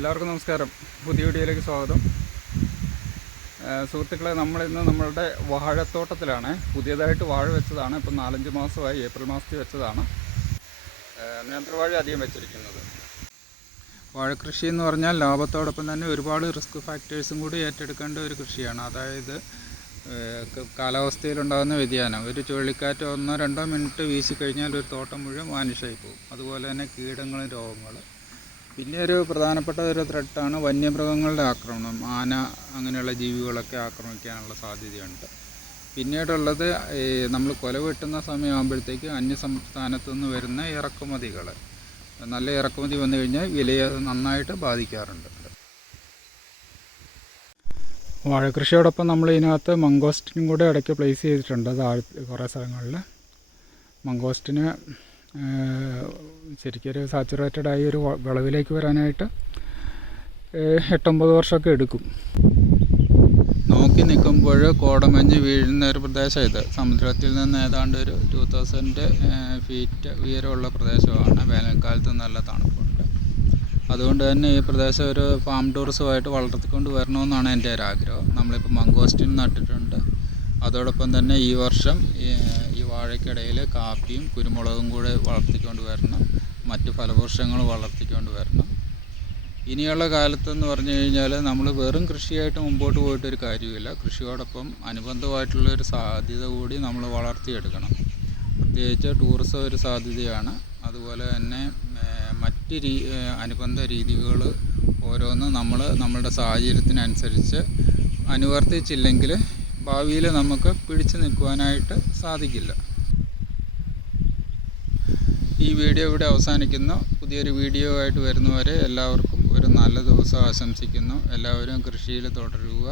എല്ലാവർക്കും നമസ്കാരം. പുതിയ വീഡിയോയിലേക്ക് സ്വാഗതം. സുഹൃത്തുക്കളെ നമ്മളിന്ന് നമ്മളുടെ വാഴത്തോട്ടത്തിലാണ്. പുതിയതായിട്ട് വാഴ വെച്ചതാണ്. ഇപ്പം നാലഞ്ച് മാസമായി ഏപ്രിൽ മാസത്തിൽ വെച്ചതാണ്. നേന്ത്രവാഴ അധികം വെച്ചിരിക്കുന്നത്. വാഴക്കൃഷി എന്ന് പറഞ്ഞാൽ ലാഭത്തോടൊപ്പം തന്നെ ഒരുപാട് റിസ്ക് ഫാക്ടേഴ്സും കൂടി ഏറ്റെടുക്കേണ്ട ഒരു കൃഷിയാണ്. അതായത് കാലാവസ്ഥയിലുണ്ടാകുന്ന വ്യതിയാനം. ഒരു ചുഴലിക്കാറ്റ് ഒന്നോ രണ്ടോ മിനിറ്റ് വീശിക്കഴിഞ്ഞാൽ ഒരു തോട്ടം മുഴുവൻ വാനിഷായി പോകും. അതുപോലെ തന്നെ കീടങ്ങളും രോഗങ്ങൾ പിന്നെ ഒരു പ്രധാനപ്പെട്ട ഒരു ത്രെട്ടാണ് വന്യമൃഗങ്ങളുടെ ആക്രമണം. ആന അങ്ങനെയുള്ള ജീവികളൊക്കെ ആക്രമിക്കാനുള്ള സാധ്യതയുണ്ട്. പിന്നീടുള്ളത് നമ്മൾ കൊല വെട്ടുന്ന സമയമാകുമ്പോഴത്തേക്ക് അന്യ നിന്ന് വരുന്ന ഇറക്കുമതികൾ. നല്ല ഇറക്കുമതി വന്നു കഴിഞ്ഞാൽ വിലയെ നന്നായിട്ട് ബാധിക്കാറുണ്ട്. വാഴകൃഷിയോടൊപ്പം നമ്മൾ ഇതിനകത്ത് മംഗോസ്റ്റിനും കൂടെ ഇടയ്ക്ക് പ്ലേസ് ചെയ്തിട്ടുണ്ട്. താഴ് കുറേ സ്ഥലങ്ങളിൽ. മംഗോസ്റ്റിന് ശരിക്കൊരു സാച്ചുറേറ്റഡ് ആയി ഒരു വിളവിലേക്ക് വരാനായിട്ട് എട്ടൊമ്പത് വർഷമൊക്കെ എടുക്കും. നോക്കി നിൽക്കുമ്പോൾ കോടമഞ്ഞ് വീഴുന്ന ഒരു പ്രദേശം ഇത്. സമുദ്രത്തിൽ നിന്ന് ഏതാണ്ട് ഒരു ടു തൗസൻഡ് ഫീറ്റ് ഉയരമുള്ള പ്രദേശമാണ്. വേനൽക്കാലത്ത് നല്ല തണുപ്പുണ്ട്. അതുകൊണ്ട് തന്നെ ഈ പ്രദേശം ഒരു ഫാം ടൂറിസമായിട്ട് വളർത്തിക്കൊണ്ട് വരണമെന്നാണ് എന്റെ ഒരു ആഗ്രഹം നമ്മളിപ്പോൾ മംഗോസ്റ്റിൻ നട്ടിട്ടുണ്ട്. അതോടൊപ്പം തന്നെ ഈ വർഷം വാഴയ്ക്കിടയിൽ കാപ്പിയും കുരുമുളകും കൂടെ വളർത്തിക്കൊണ്ട് വരണം മറ്റ് ഫലവൃക്ഷങ്ങൾ വളർത്തിക്കൊണ്ട് വരണം ഇനിയുള്ള കാലത്തെന്ന് പറഞ്ഞു കഴിഞ്ഞാൽ നമ്മൾ വെറും കൃഷിയായിട്ട് മുമ്പോട്ട് പോയിട്ടൊരു കാര്യമില്ല കൃഷിയോടൊപ്പം അനുബന്ധമായിട്ടുള്ള ഒരു സാധ്യത കൂടി നമ്മൾ വളർത്തിയെടുക്കണം. പ്രത്യേകിച്ച് ടൂറിസം ഒരു സാധ്യതയാണ്. അതുപോലെ തന്നെ മറ്റ് രീ അനുബന്ധ രീതികൾ ഓരോന്ന് നമ്മൾ നമ്മളുടെ സാഹചര്യത്തിനനുസരിച്ച് അനുവർത്തിച്ചില്ലെങ്കിൽ ഭാവിയിൽ നമുക്ക് പിടിച്ചു നിൽക്കുവാനായിട്ട് സാധിക്കില്ല. ഈ വീഡിയോ ഇവിടെ അവസാനിക്കുന്നു. പുതിയൊരു വീഡിയോ ആയിട്ട് വരുന്നവരെ എല്ലാവർക്കും ഒരു നല്ല ദിവസം ആശംസിക്കുന്നു. എല്ലാവരും കൃഷിയിൽ തുടരുക.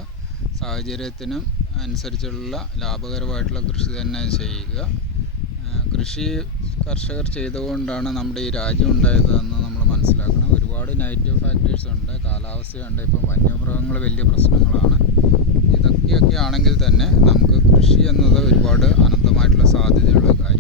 സാഹചര്യത്തിനും അനുസരിച്ചുള്ള ലാഭകരമായിട്ടുള്ള കൃഷി തന്നെ ചെയ്യുക. കൃഷി കർഷകർ ചെയ്തുകൊണ്ടാണ് നമ്മുടെ ഈ രാജ്യം ഉണ്ടായതെന്ന് നമ്മൾ മനസ്സിലാക്കണം. ഒരുപാട് നെഗറ്റീവ് ഫാക്ടേഴ്സ് ഉണ്ട്. കാലാവസ്ഥയുണ്ട്. ഇപ്പം വന്യമൃഗങ്ങൾ വലിയ പ്രശ്നങ്ങളാണ്. ഇതൊക്കെയൊക്കെ ആണെങ്കിൽ തന്നെ നമുക്ക് കൃഷി എന്നത് ഒരുപാട് അനന്തമായിട്ടുള്ള സാധ്യതയുള്ള കാര്യം.